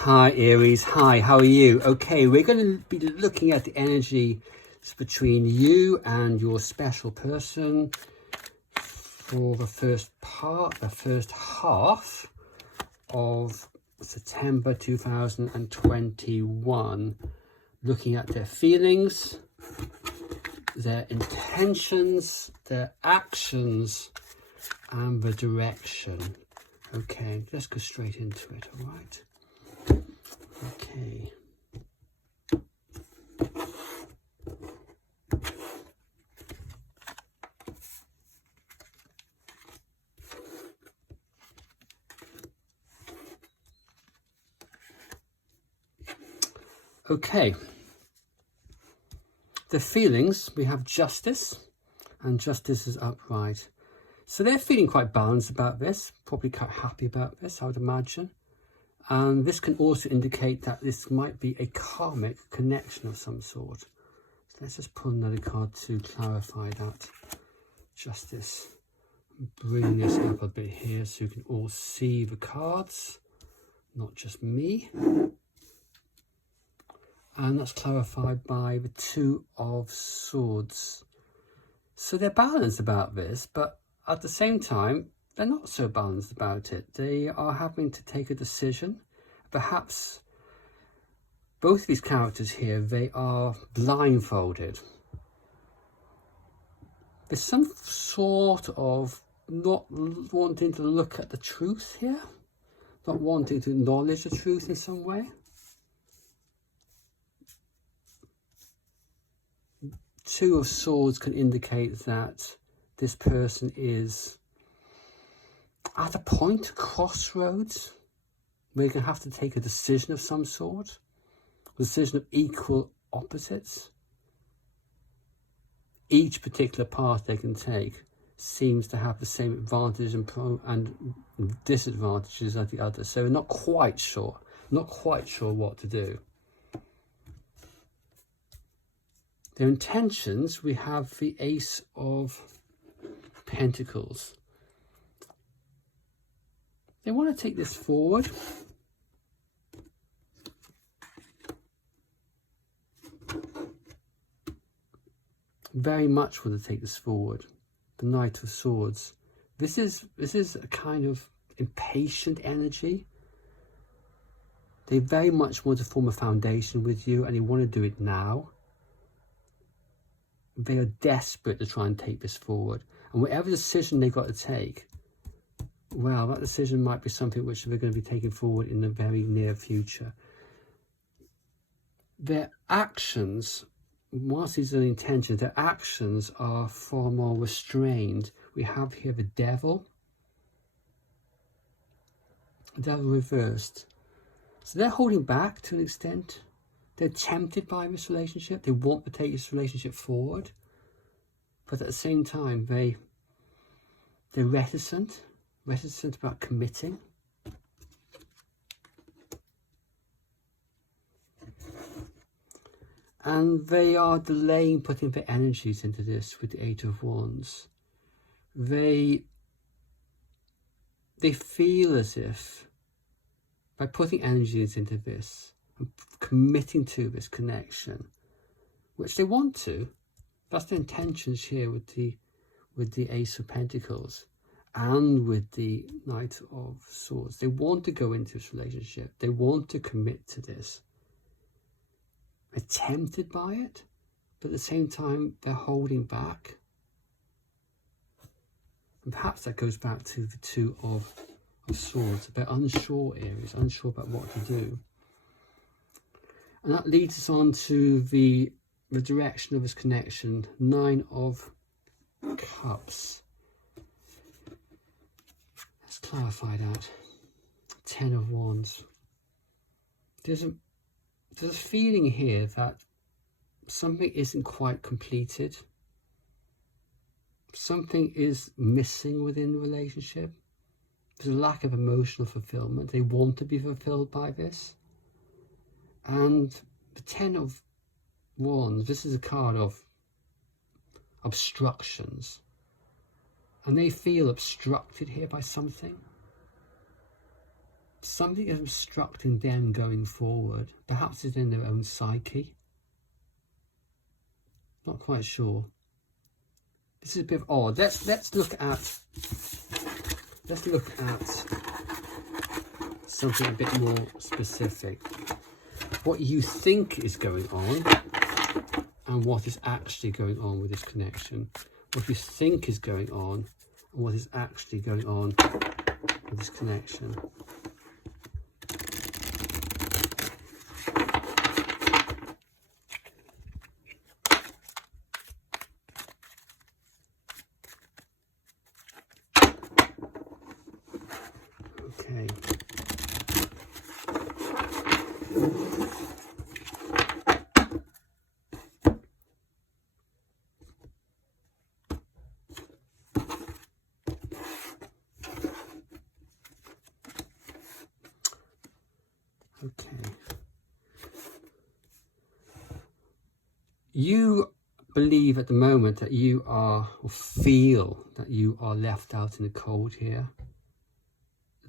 Hi Aries, hi, how are you? Okay, we're going to be looking at the energy between you and your special person for the first half of September 2021. Looking at their feelings, their intentions, their actions, and the direction. Okay, let's go straight into it, all right? Okay. Okay. The feelings, we have justice, and justice is upright. So they're feeling quite balanced about this, probably quite happy about this, I would imagine. And this can also indicate that this might be a karmic connection of some sort. So let's just pull another card to clarify that. Justice. Bring this up a bit here so you can all see the cards, not just me. And that's clarified by the Two of Swords. So they're balanced about this, but at the same time, they're not so balanced about it. They are having to take a decision. Perhaps both of these characters here, they are blindfolded. There's some sort of not wanting to look at the truth here, not wanting to acknowledge the truth in some way. Two of Swords can indicate that this person is at a point, crossroads, where you're going to have to take a decision of some sort, a decision of equal opposites. Each particular path they can take seems to have the same advantages and disadvantages as the other. So we're not quite sure what to do. Their intentions, we have the Ace of Pentacles. They want to take this forward. Very much want to take this forward. The Knight of Swords. This is a kind of impatient energy. They very much want to form a foundation with you, and they want to do it now. They are desperate to try and take this forward. And whatever decision they've got to take, well, that decision might be something which they're going to be taking forward in the very near future. Their actions, whilst these are the intentions, their actions are far more restrained. We have here the Devil reversed. So they're holding back to an extent. They're tempted by this relationship. They want to take this relationship forward. But at the same time, they're reticent about committing. And they are delaying putting their energies into this with the Eight of Wands. They feel as if by putting energies into this, and committing to this connection, which they want to, that's the intentions here with the Ace of Pentacles and with the Knight of Swords. They want to go into this relationship. They want to commit to this. They're tempted by it, but at the same time, they're holding back. And perhaps that goes back to the Two of Swords. They're unsure, Aries, unsure about what to do. And that leads us on to the direction of this connection. Nine of Cups. Let's clarify that. Ten of Wands. There's a feeling here that something isn't quite completed. Something is missing within the relationship. There's a lack of emotional fulfillment. They want to be fulfilled by this. And the Ten of Wands, this is a card of obstructions. And they feel obstructed here by something. something is obstructing them going forward. Perhaps it's in their own psyche. Not quite sure. This is a bit odd. Let's look at something a bit more specific. What you think is going on and what is actually going on with this connection. What you think is going on and what is actually going on with this connection. Okay. Okay. You believe at the moment that you are, or feel that you are left out in the cold here.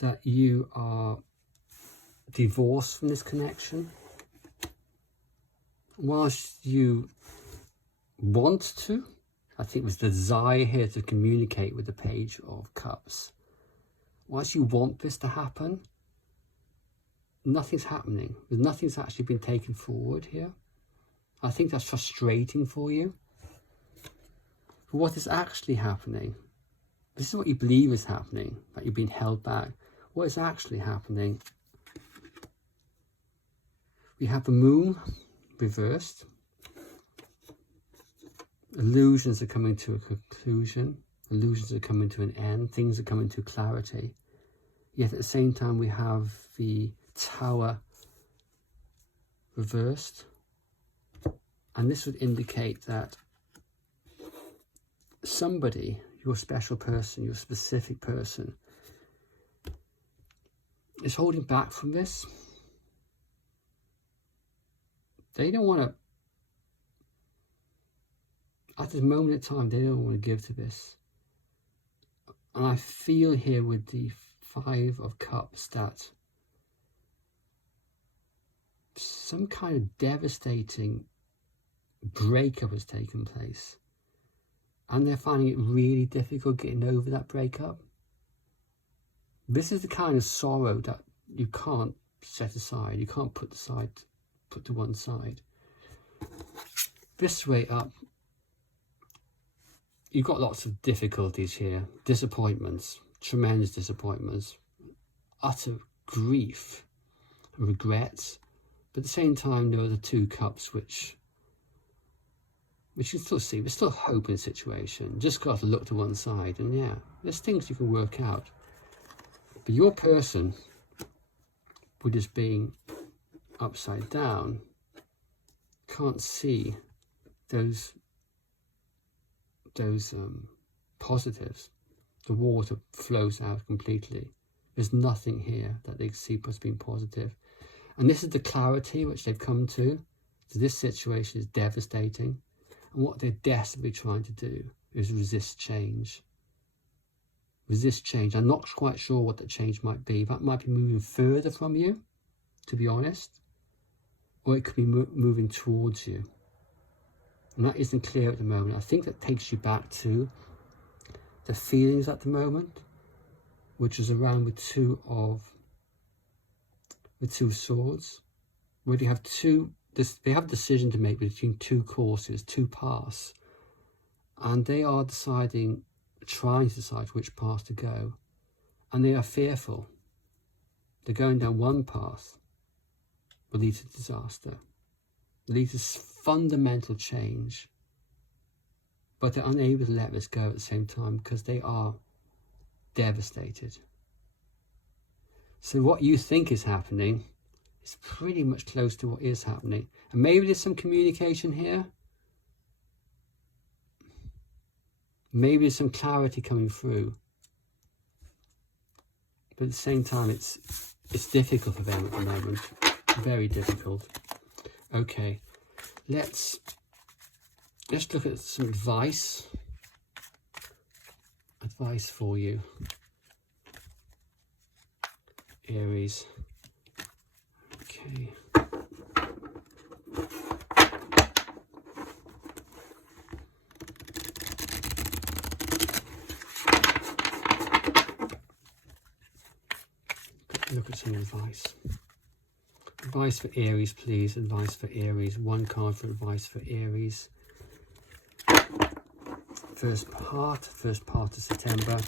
That you are divorced from this connection. Whilst you want to, I think there's the desire here to communicate with the Page of Cups. Whilst you want this to happen, nothing's happening. Nothing's actually been taken forward here. I think that's frustrating for you. But what is actually happening? This is what you believe is happening, that you've been held back. What is actually happening? We have the Moon reversed. Illusions are coming to a conclusion. Illusions are coming to an end. Things are coming to clarity. Yet at the same time we have the Tower reversed. And this would indicate that somebody, your special person, your specific person, is holding back from this. They don't want to, at this moment in time, they don't want to give to this. And I feel here with the Five of Cups that some kind of devastating breakup has taken place. And they're finding it really difficult getting over that breakup. This is the kind of sorrow that you can't set aside. You can't put to one side. This way up, you've got lots of difficulties here. Disappointments, tremendous disappointments, utter grief, regrets. But at the same time, there are the Two Cups, which you can still see. There's still hope in the situation. Just got to look to one side. And yeah, there's things you can work out. But your person, with this being upside down, can't see those positives. The water flows out completely. There's nothing here that they see as being positive. And this is the clarity which they've come to. So this situation is devastating. And what they're desperately trying to do is resist change. Resist change. I'm not quite sure what the change might be. That might be moving further from you, to be honest. Or it could be moving towards you. And that isn't clear at the moment. I think that takes you back to the feelings at the moment, which is around the Two Swords, where they have they have a decision to make between two courses, two paths, and they are trying to decide which path to go, and they are fearful. They're going down one path will lead to disaster, lead to fundamental change, but they're unable to let this go at the same time because they are devastated. So what you think is happening is pretty much close to what is happening. And maybe there's some communication here. Maybe there's some clarity coming through. But at the same time, it's difficult for them at the moment. Very difficult. Okay, let's look at some advice for you. Aries. Okay. Look at some advice. Advice for Aries, please. Advice for Aries. One card for advice for Aries. First part of September.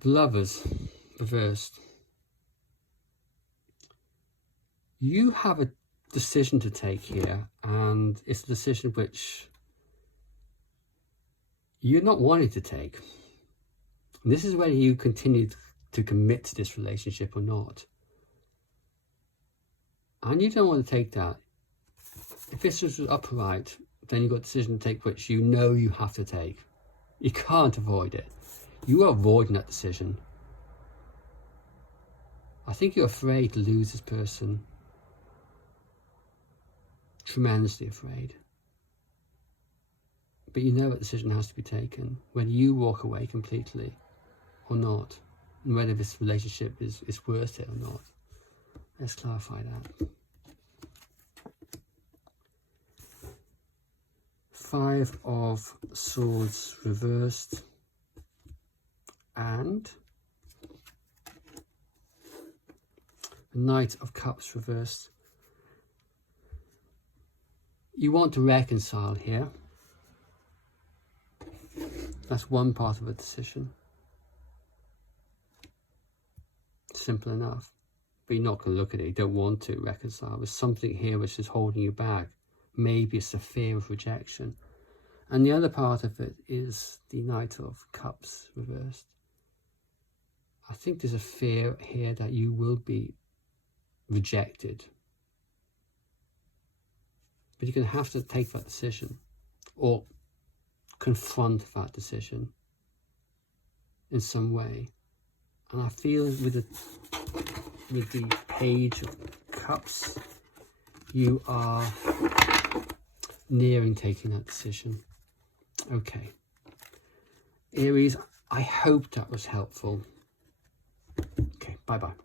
The Lovers, reversed. You have a decision to take here, and it's a decision which you're not wanting to take. And this is whether you continue to commit to this relationship or not. And you don't want to take that. If this was upright, then you've got a decision to take which you know you have to take. You can't avoid it. You are avoiding that decision. I think you're afraid to lose this person. Tremendously afraid. But you know that decision has to be taken, whether you walk away completely or not, and whether this relationship is worth it or not. Let's clarify that. 5 of Swords reversed, and Knight of Cups reversed. You want to reconcile here. That's one part of a decision. Simple enough. But you're not going to look at it. You don't want to reconcile. There's something here which is holding you back. Maybe it's a fear of rejection. And the other part of it is the Knight of Cups reversed. I think there's a fear here that you will be rejected. But you're going to have to take that decision, or confront that decision in some way. And I feel with the Page of Cups, you are nearing taking that decision. Okay. Aries, I hope that was helpful. Okay, bye-bye.